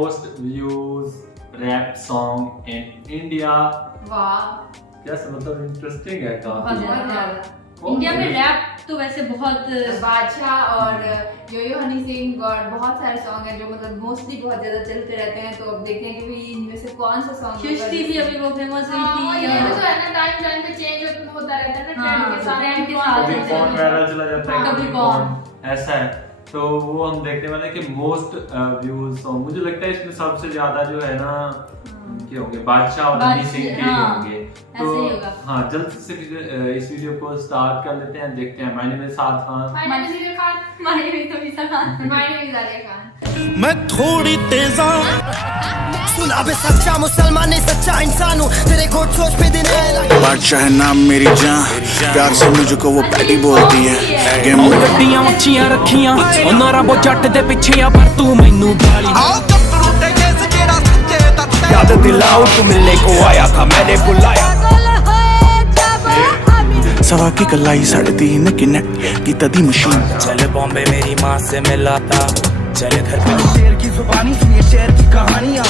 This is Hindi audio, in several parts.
Most views rap song in India. वाह, कैसे, मतलब इंटरेस्टिंग है बहुत काफी। ज्यादा। इंडिया में रैप तो वैसे बहुत बादशाह और यो हनी सिंह और बहुत सारे सॉन्ग हैं जो मतलब मोस्टली बहुत ज्यादा चलते रहते हैं। तो अब देखते हैं कि भाई इनमें से कौन सा सॉन्ग सृष्टि भी अभी वो फेमस हुई थी। ये तो है ना, टाइम टाइम पे चेंज होता रहता है ना, ट्रेंड के साथ। ट्रेंड के साथ कभी कौन वायरल चला जाता है, कभी कभी कौन, कौन, ऐसा है। तो वो हम देखने वाले हैं कि मोस्ट व्यूज सॉन्ग, मुझे लगता है इसमें सबसे ज्यादा जो है ना उनके होंगे, बादशाह और हनी सिंह के ही होंगे। तो ऐसे ही होगा। हाँ, जल्द से इस वीडियो को स्टार्ट कर लेते हैं, देखते हैं। My name is Saad Khan. My name is Khan. My name is Tamisa Khan. My name is Alia Khan. मैं थोड़ी तेजा सुना बे, सच्चा मुसलमान नहीं सच्चा इंसान हूँ, तेरे घोट सोच पे दिन है। बादशाह है नाम मेरी जान, प्यार से मुझको वो पैडी बोलती है। गेम में गड्डियां ਉੱਚੀਆਂ ਰੱਖੀਆਂ ਉਹਨਾਂ ਰੱਬੋ ਜੱਟ ਦੇ ਪਿੱਛੇ ਆ, ਪਰ ਤੂੰ ਮੈਨੂੰ ਗਾਲੀ आओ कपड़ों ते केस जेड़ा सच्चे तत्ते याद दिलाओ तू मिलने को आया था, मैंने बुलाया। सवा की कलाई 3.5 की नेट की तदी मशीन। चल बॉम्बे मेरी माँ से मिलाता, चल घर पे शेर की जुबानी सुनिए, शेर की कहानियां।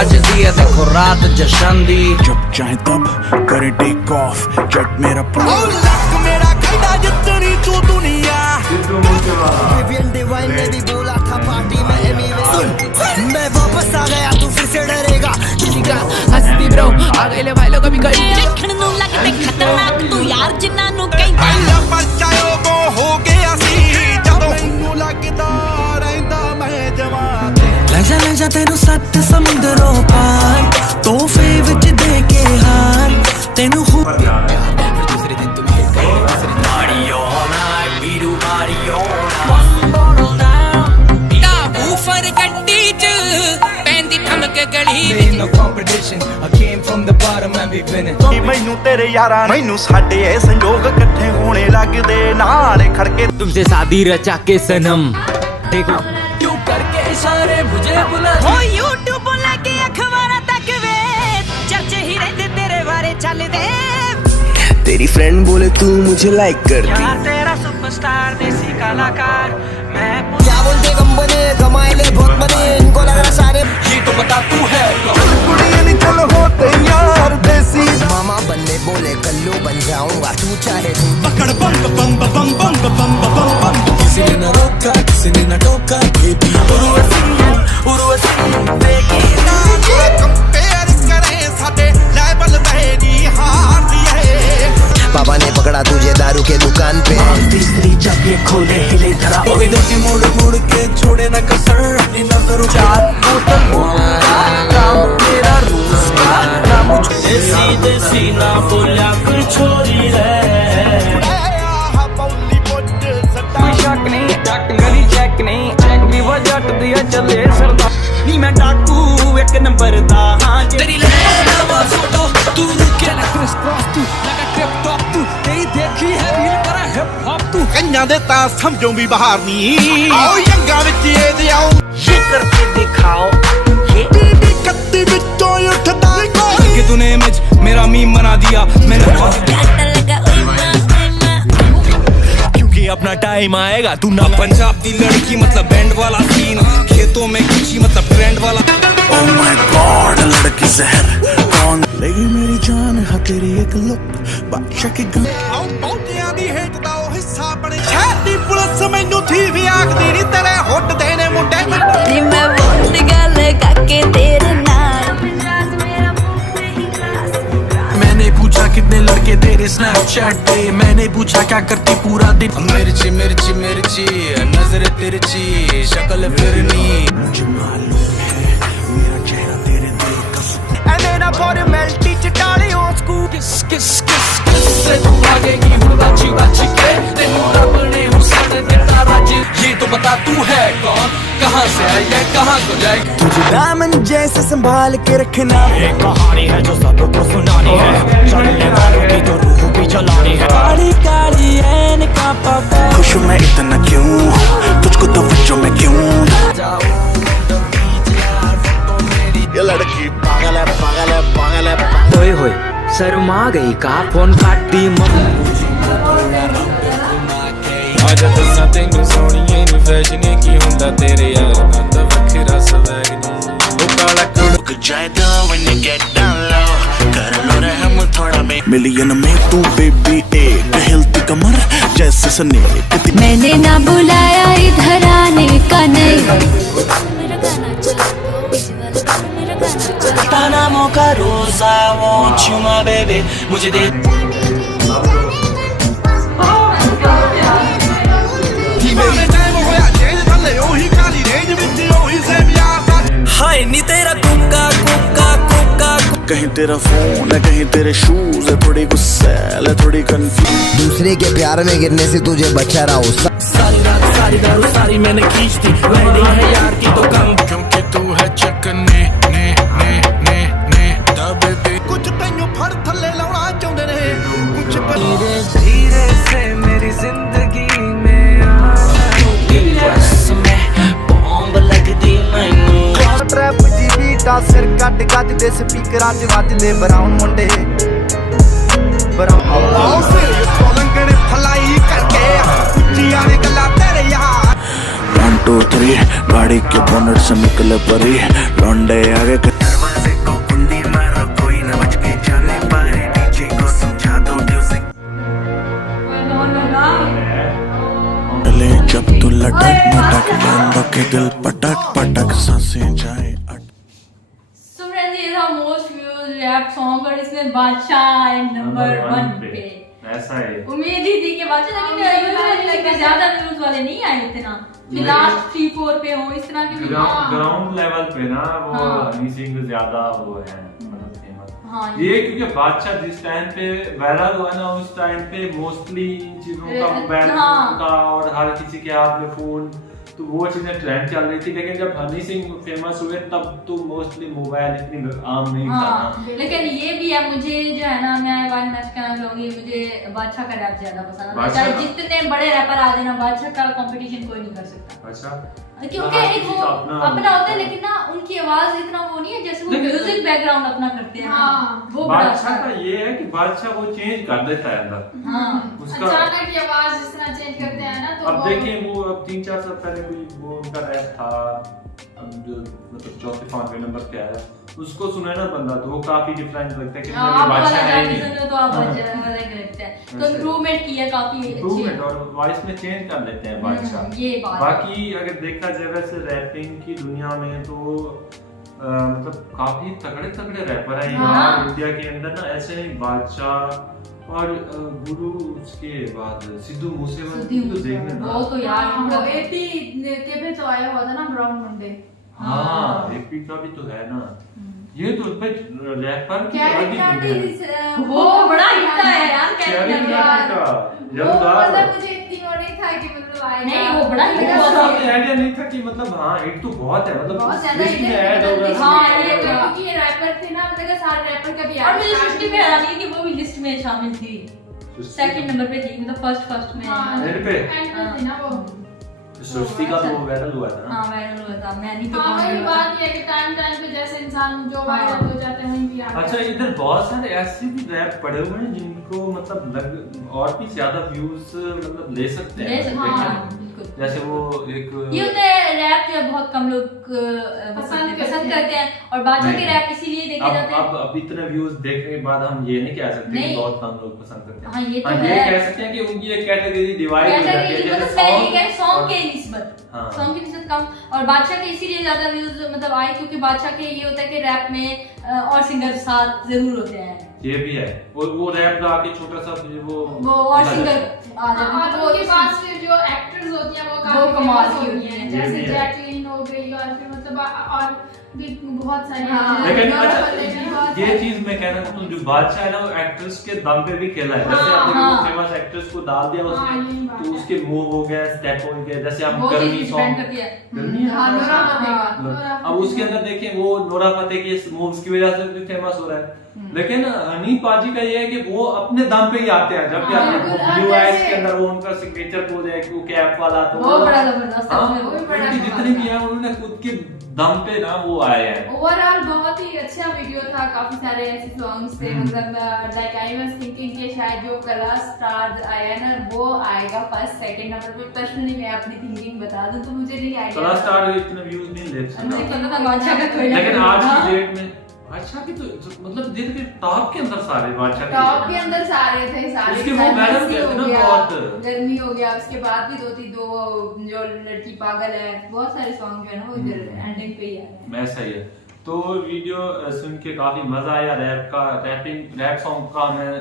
आज दिया देखो रात जशन दी, जब चाहे तब करे टेक ऑफ जेट मेरा ओ लक मेरा खड़ा जितनी तू दुनिया। सिद्धू मूसेवाला। विवियन डिवाइन ने भी बोला था पार्टी में एमी में, सुन मैं वापस आ गया, तू फिर से डरेगा। किसी का हंसती ब्रो आ गए ले भाई लोग अभी गई देखण ਨੂੰ ਲੱਗਦੇ ਖਤਰਨਾਕ ਤੂੰ ਯਾਰ ਜਿਨ੍ਹਾਂ ਨੂੰ ਕਹਿੰਦਾ ਪਹਿਲਾ ਪਰਚਾਇਓ ਕੋ ਹੋ ਗਿਆ ਸੀ, ਜਦੋਂ ਮੈਨੂੰ ਲੱਗਦਾ ਰਹਿੰਦਾ ਮੈਂ ਜਵਾਨ। ਲੈ ਜਾ ਤੈਨੂੰ 7 ਸਮੁੰਦਰੋਂ ਪਾਰ, ਤੋਹਫੇ ਵਿੱਚ ਦੇ ਕੇ ਹਾਰ ਤੈਨੂੰ दूसरे दिन तुम ये गए मारियो ना वीरू मारियो ऊपर गड्डी च पैंदी ठमक गली no competition I came from the bottom and we winning। ਮੈਨੂੰ ਤੇਰੇ ਯਾਰਾਂ ਮੈਨੂੰ ਸਾਡੇ ਇਹ ਸੰਜੋਗ ਇਕੱਠੇ ਹੋਣੇ ਲੱਗਦੇ, ਨਾਲੇ ਖੜਕੇ तुमसे शादी रचा के सनम, देखो क्यों करके इशारे मुझे बुला ਹੋ YouTube ਲੈ ਕੇ ਅਖਬਾਰਾਂ ਤੱਕ ਵੇ ਚਰਚੇ ਹੀ ਰਹਿੰਦੇ ਤੇਰੇ ਬਾਰੇ ਚੱਲਦੇ। तेरी फ्रेंड बोले तू मुझे लाइक करती। यार तेरा सुपरस्टार देसी कलाकार मैं क्या बोलते गम बने कमाए ले बहुत बने, इनको लग रहा सारे ये तो बता तू है कौन? कुड़ियां नहीं चल होते यार देसी। मामा बनने बोले कल्लू बन जाऊंगा, तू चाहे तू पकड़ बम बम बम बम बम बम बम। किसी ने न रोका किसी ने न टोका, बेबी उर्वशी देखी ना ये कंपेयर करे साडे लेवल तेरी हार दिए। पापा ने पकड़ा तुझे दारू के दुकान पे, तीसरी जब ये खोले हिले धरा हो गई दुखी मुड़ मुड़ के छोड़े न कसर अपनी नजर चार बोतल काम तेरा रूस ना मुझे देसी देसी ना बोलिया कोई छोरी रे। कोई शक नहीं जट गली चेक नहीं, चेक भी वो जट दिया चले सरदा नी मैं डाकू एक नंबर दा। हाँ तेरी ले नवा फोटो तू रुके ना क्रिस क्रॉस तू लगा टिप टॉप तू, तेरी देखी है रील करा हिप हॉप तू। कन्या दे ता समझो भी बाहर नहीं, आओ यंगा विच ये दे आओ ये करके दिखाओ ये बीबी कत्ती विचों उठदा कोई कि तूने इमेज मेरा मीम बना दिया मैंने, ਘੱਟ ਲੱਗਾ ਓਏ ਮਾਂ ਓਏ ਮਾਂ। क्योंकि अपना टाइम आएगा तू ना। पंजाब दी लड़की मतलब बैंड वाला सीन, खेतों में कुछ मतलब ट्रेंड वाला। Oh my God, लड़की जहर कौन लेगी मेरी जान, हाँ तेरी एक लुक बादशाह की गन। आओ ਬਹੁਤਿਆਂ ਦੀ ਹੇਟ ਦਾ ਉਹ ਹਿੱਸਾ ਬਣੇ, ਸ਼ਹਿਰ ਦੀ ਪੁਲਿਸ ਮੈਨੂੰ ਥੀ ਵੀ ਆਖਦੀ ਨਹੀਂ, ਤੇਰੇ ਹੁੱਟ ਦੇ ਨੇ ਮੁੰਡੇ ਨੀ ਮੈਂ ਵੋਟ ਗੱਲ ਕਾਕੇ ਤੇਰੇ ਨਾਲ। मैंने पूछा कितने लड़के तेरे स्नैपचैट पे, मैंने पूछा क्या करती पूरा दिन। मिर्ची मिर्ची मिर्ची नजर तिरछी शक्ल फिरनी, मुझे मालूम है मेरा चेहरा तेरे दिल का ਐਨੇ ਨਾ ਫਾਰਮੈਲਿਟੀ ਚ ਟਾਲਿਓ ਸਕੂਪ। किस किस किस किस से तू भागेगी हूँ बाची बाची के, तेनू रब ने हुसन दिता राज। ये तो बता तू है कौन, कहाँ से आई है कहाँ को जाएगी। तुझे दामन जैसे संभाल के रखना, एक कहानी है जो सबको सुनानी है, चलने वालों की तो रूह भी जलानी है। काली काली ऐन का पापा खुश हूँ मैं इतना क्यों, तुझको तवज्जो में क्यों। ये लड़की पागल है पागल है पागल है। ओए होए शर्मा गई का फोन काटी आज दसा तेनू सोनिए नी फैशन की हुंदा तेरे यार दा वखरा स्वैग नी। जाए तो when you get down low कर लो रे हम थोड़ा मिलियन में तू बेबी एक हिलती कमर जैसे स्नेक मैंने ना बुलाया इधर आने का नहीं ताना मौका रोजा want you my baby मुझे दे हाय नी तेरा कुक्का कुक्का कुक्का कहीं तेरा फोन है कहीं तेरे शूज है थोड़ी गुस्सैल है थोड़ी कंफ्यूज दूसरे के प्यार में गिरने से तुझे बचा रहा हूँ सारी रात सारी दारू सारी मैंने खींच दी वेडिंग है यार की तो कम क्योंकि तू है चकने ने ने ने ने दबे दे कुछ तैनू फड़ थल्ले लाउणा चाहुंदे ने कुछ धीरे धीरे से मेरी जिंदगी में बस में बॉम्ब लगदी मैनू ट्रैप जी बीटा सिर कट गज दे स्पीकरां च वजदे ब्राउन मुंडे ब्राउन आओ सिर तो लंगड़े फलाई करके कुच्ची वाली गल्ला तेरे यार 1 2 3 गाड़ी के बोनट से निकले परी लौंडे आगे दरवाजे को कुंडी मारो कोई न बच के जाने पाए डीजे को समझा दो म्यूजिक ले जब तू लटक मटक बंदों के दिल पटक पटक सांसें जाए So friends, ये था मोस्ट व्यूज रैप सॉन्ग और इसमें बादशाह है नंबर 1 पे। ऐसा है। उम्मीद ही थी कि बादशाह लेकिन ज्यादा व्यूज वाले नहीं आए इतना कि लास्ट 3-4 पे हो इस तरह के ग्राउंड लेवल पे ना वो हाँ। हनी सिंह ज्यादा वो है मतलब फेमस। हाँ, ये क्योंकि बादशाह जिस टाइम पे वायरल हुआ ना उस टाइम पे मोस्टली इन चीजों का मोबाइल हाँ। का और हर किसी के हाथ में फोन तो वो चीजें ट्रेंड चल रही थी लेकिन जब हनी सिंह फेमस हुए तब तो मोस्टली मोबाइल इतनी आम नहीं था ना। हाँ, लेकिन ये भी है मुझे जो है ना मैं वाइस मैच कहना चाहूंगी मुझे बादशाह का रैप ज्यादा पसंद आता है चाहे जितने बड़े रैपर आ जाए ना बादशाह का कंपटीशन कोई नहीं कर सकता अच्छा क्योंकि एक वो अपना होता है लेकिन ना उनकी आवाज इतना वो नहीं है जैसे वो म्यूजिक बैकग्राउंड अपना करते हैं वो बड़ा अच्छा बादशाह का ये है कि बादशाह वो चेंज कर देता है अंदर हाँ उसका अचानक की आवाज जिस तरह चेंज करते हैं ना तो अब देखिए वो अब 3-4 साल पहले कोई वो उनका रैप था अब जो मतलब 4-5 नंबर पे आया उसको सुना ना बंदा तो वो काफी डिफरेंट लगता है कि आप बादशाह है जाके सुनो तो आप अलग लगता है तो इम्प्रूवमेंट किया काफी अच्छी इम्प्रूवमेंट और वॉइस में चेंज कर लेते हैं बादशाह ये बात बाकी अगर देखा जाए वैसे रैपिंग की दुनिया में तो मतलब काफी तगड़े तगड़े रैपर हैं यहाँ इंडिया के अंदर ना ऐसे नहीं बादशाह और गुरु उसके बाद सिद्धू मूसेवाला तो देखने ना वो तो यार वो एपी के पे तो आया हुआ था ना ब्राउन मुंडे हाँ एपी का भी तो है ना ये तो पे रैपर की क्या वो बड़ा हिट है यार का मतलब मुझे इतनी वो नहीं था कि मतलब आएगा नहीं वो बड़ा हिट हुआ था आइडिया नहीं था कि मतलब हाँ हिट तो बहुत है मतलब बहुत ज्यादा लिस्ट में ऐड होगा हाँ, ये क्योंकि ये रैपर थे ना मतलब सारे रैपर का भी और मुझे सृष्टि पे हैरानी है कि वो भी लिस्ट में शामिल थी सेकंड नंबर पे थी मतलब फर्स्ट में एंड पे एंड पे थी ना वो सृष्टि का तो वायरल हुआ था ना हाँ वायरल हुआ था मैं नहीं तो हाँ वही बात ये कि टाइम पे जैसे इंसान जो वायरल हो जाते हैं वहीं भी आ अच्छा इधर बहुत सारे ऐसे भी रैप पड़े हुए हैं जिनको मतलब और भी ज्यादा व्यूज मतलब ले सकते हैं जैसे वो एक ये होता है रैप जो बहुत कम लोग पसंद करते हैं और बादशाह के रैप इसीलिए देखे जाते हैं अब इतने व्यूज देखने के बाद हम ये नहीं कह सकते कि बहुत कम लोग पसंद करते हैं हाँ ये तो ये कह सकते हैं कि उनकी एक कैटेगरी डिवाइड हो जाती है जैसे सॉन्ग के निस्बत सॉन्ग की निस्बत कम और बादशाह के इसीलिए ज्यादा व्यूज मतलब आए क्योंकि बादशाह के ये होता है कि रैप में और सिंगर साथ जरूर होते हैं ये भी है वो रैप गा के छोटा सा वो और सिंगर आ जाते हैं और उनके पास फिर जो एक्टर्स होती हैं वो काफी कमाल फेमस की होती हैं जैसे जैकलीन हो गई और फिर मतलब और भी बहुत सारी लेकिन अच्छा ये चीज मैं कहना चाहता हूँ जो बादशाह है ना वो एक्ट्रेस के दम पे भी खेला है जैसे आपने फेमस एक्ट्रेस को डाल दिया उसने तो उसके मूव हो गया स्टेप हो गया जैसे आप गर्मी सॉन्ग अब उसके अंदर देखें वो नोरा फतेही के मूव्स की वजह से भी फेमस हो रहा है लेकिन हनी पाजी का ये है कि वो अपने दम पे ही आते हैं जब भी आते हैं ब्लू आइज के अंदर वो उनका सिग्नेचर पोज है कि वो कैप वाला तो वो बड़ा जबरदस्त है उनकी जितनी भी है उन्होंने खुद के दम पे ना वो आए हैं। ओवरऑल बहुत ही अच्छा वीडियो था, काफी सारे ऐसे सॉन्ग्स थे, मतलब लाइक आई वाज थिंकिंग कि शायद जो कला स्टार आया ना वो आएगा फर्स्ट सेकंड नंबर पे। पर्सनली मैं अपनी थिंकिंग बता दूं तो मुझे नहीं आइडिया, कला स्टार इतने व्यूज नहीं ले सकता, मुझे पता था बादशाह का कोई ना लेकिन कोई आज होगा। की डेट में बादशाह की तो मतलब दिन के टॉप के अंदर सारे बादशाह टॉप के अंदर सारे थे, सारे उसके वो मैडम कहते हैं ना बहुत गर्मी हो गया, उसके बाद भी दो जो लड़की पागल है, बहुत सारे सॉन्ग जो है ना वो इधर एंडिंग पे ही आ रहे हैं। मैं सही है। तो वीडियो सुन के काफी मजा आया। रैप सॉन्ग का मैं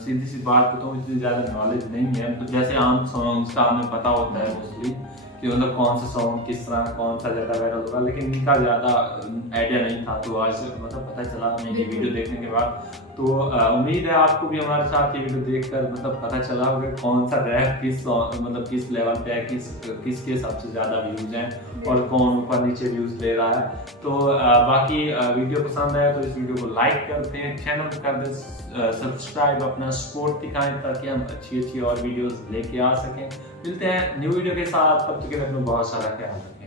सीधी सी बात करता हूँ, इतनी ज्यादा नॉलेज नहीं है, तो जैसे आम सॉन्ग्स का हमें पता होता है मोस्टली कि मतलब कौन सा सॉन्ग किस तरह कौन सा ज्यादा वायरल होगा, लेकिन इनका ज्यादा आइडिया नहीं था। तो आज मतलब पता चला हमें ये वीडियो देखने के बाद। तो उम्मीद है आपको भी हमारे साथ ये वीडियो देखकर मतलब पता चला होगा कौन सा रैप मतलब किस लेवल पे है, किसके सबसे ज्यादा व्यूज हैं और कौन ऊपर नीचे व्यूज ले रहा है। तो बाकी वीडियो पसंद आया तो इस वीडियो को लाइक कर दें, चैनल को कर दें सब्सक्राइब, अपना सपोर्ट दिखाएं ताकि हम अच्छी और वीडियोस लेके आ सकें। मिलते हैं न्यू वीडियो के साथ, तब तक के लिए अपना बहुत सारा ख्याल रखें।